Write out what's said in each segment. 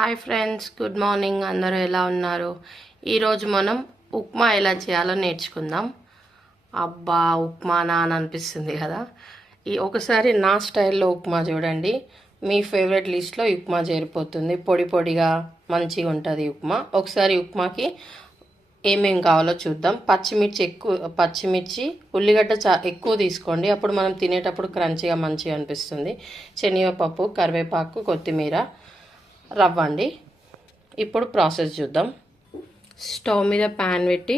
Hi friends, good morning. అందరూ ఎలా ఉన్నారు? ఈరోజు మనం ఉప్మా ఎలా చేయాలో నేర్చుకుందాం. అబ్బా, ఉప్మానా అని అనిపిస్తుంది కదా. ఒకసారి నా స్టైల్లో ఉప్మా చూడండి. మీ ఫేవరెట్ లిస్ట్లో ఉప్మా చేరిపోతుంది. పొడి పొడిగా మంచిగా ఉంటుంది ఉప్మా. ఒకసారి ఉప్మాకి ఏమేం కావాలో చూద్దాం. పచ్చిమిర్చి ఉల్లిగడ్డ ఎక్కువ తీసుకోండి. అప్పుడు మనం తినేటప్పుడు క్రంచీగా మంచిగా అనిపిస్తుంది. శనగపప్పు, కరివేపాకు, కొత్తిమీర, రవ్వ అండి. ఇప్పుడు ప్రాసెస్ చూద్దాం. స్టవ్ మీద ప్యాన్ పెట్టి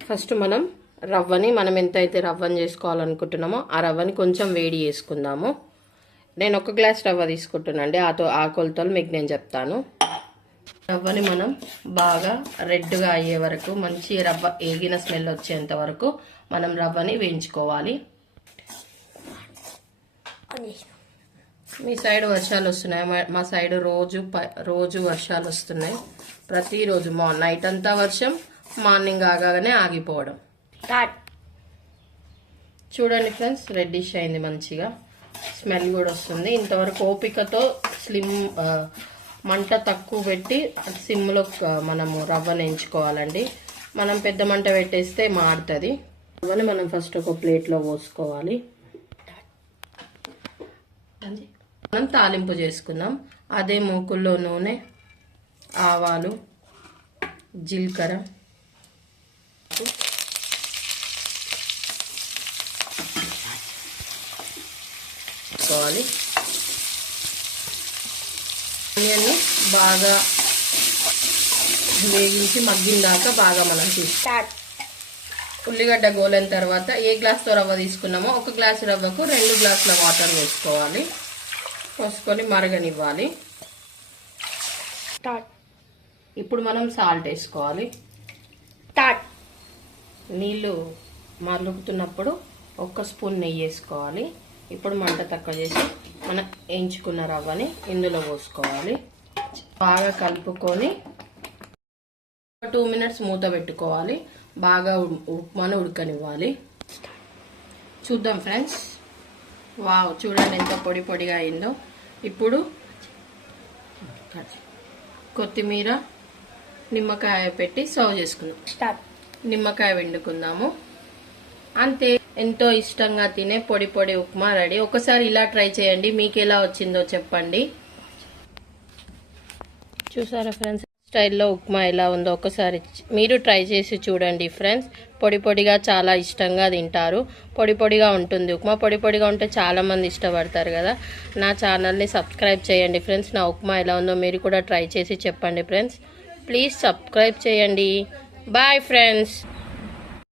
ఫస్ట్ మనం ఎంతైతే రవ్వని చేసుకోవాలనుకుంటున్నామో ఆ రవ్వని కొంచెం వేడి చేసుకుందాము. నేను 1 గ్లాస్ రవ్వ తీసుకుంటున్నాండి. ఆ కొలతలు మీకు నేను చెప్తాను. రవ్వని మనం బాగా రెడ్గా అయ్యే వరకు, మంచి రవ్వ ఏగిన స్మెల్ వచ్చేంత వరకు మనం రవ్వని వేయించుకోవాలి. మీ సైడ్ వర్షాలు వస్తున్నాయి? మా సైడ్ రోజు వర్షాలు వస్తున్నాయి. ప్రతిరోజు నైట్ అంతా వర్షం, మార్నింగ్ ఆగానే ఆగిపోవడం. చూడండి ఫ్రెండ్స్, రెడ్డిష్ అయింది, మంచిగా స్మెల్ కూడా వస్తుంది. ఇంతవరకు ఓపికతో మంట తక్కువ పెట్టి సిమ్లో మనము రవ్వను ఎంచుకోవాలండి. మనం పెద్ద మంట పెట్టేస్తే మాడుతుంది. రవ్వని మనం ఫస్ట్ ఒక ప్లేట్లో పోసుకోవాలి. మనం తాలింపు చేసుకుందాం. అదే మూకుల్లో నూనె, ఆవాలు, జీలకర్ర, వేసుకోవాలి. ఆనియన్ని బాగా వేగించి మగ్గిన దాకా బాగా మనం తీసుకోవాలి. ఉల్లిగడ్డ గోలిన తర్వాత ఏ గ్లాస్తో రవ్వ తీసుకున్నామో 1 గ్లాసు రవ్వకు 2 గ్లాసుల వాటర్ పోసుకొని మరగనివ్వాలి. ఇప్పుడు మనం సాల్ట్ వేసుకోవాలి. నీళ్ళు మరుగుతున్నప్పుడు 1 స్పూన్ నెయ్యి వేసుకోవాలి. ఇప్పుడు మంట తక్కువ చేసి మనం వేయించుకున్న రవ్వని ఇందులో పోసుకోవాలి. బాగా కలుపుకొని 2 మినిట్స్ మూత పెట్టుకోవాలి. బాగా ఉప్మాను ఉడకనివ్వాలి. చూద్దాం ఫ్రెండ్స్. వావ్, చూడండి ఎంత పొడి పొడిగా అయిందో. ఇప్పుడు కొత్తిమీర, నిమ్మకాయ పెట్టి సర్వ్ చేసుకుందాం. నిమ్మకాయ వండుకుందాము. అంతే, ఎంతో ఇష్టంగా తినే పొడి పొడి ఉప్మా రెడీ. ఒకసారి ఇలా ట్రై చేయండి, మీకు ఎలా వచ్చిందో చెప్పండి. చూసారా ఫ్రెండ్స్, స్టైల్లో ఉప్మా ఎలా ఉందో ఒకసారి మీరు ట్రై చేసి చూడండి ఫ్రెండ్స్. పొడి పొడిగా చాలా ఇష్టంగా తింటారు. పొడి పొడిగా ఉంటుంది ఉప్మా. పొడి పొడిగా ఉంటే చాలామంది ఇష్టపడతారు కదా. నా ఛానల్ని సబ్స్క్రైబ్ చేయండి ఫ్రెండ్స్. నా ఉప్మా ఎలా ఉందో మీరు కూడా ట్రై చేసి చెప్పండి ఫ్రెండ్స్. ప్లీజ్ సబ్స్క్రైబ్ చేయండి. Bye friends.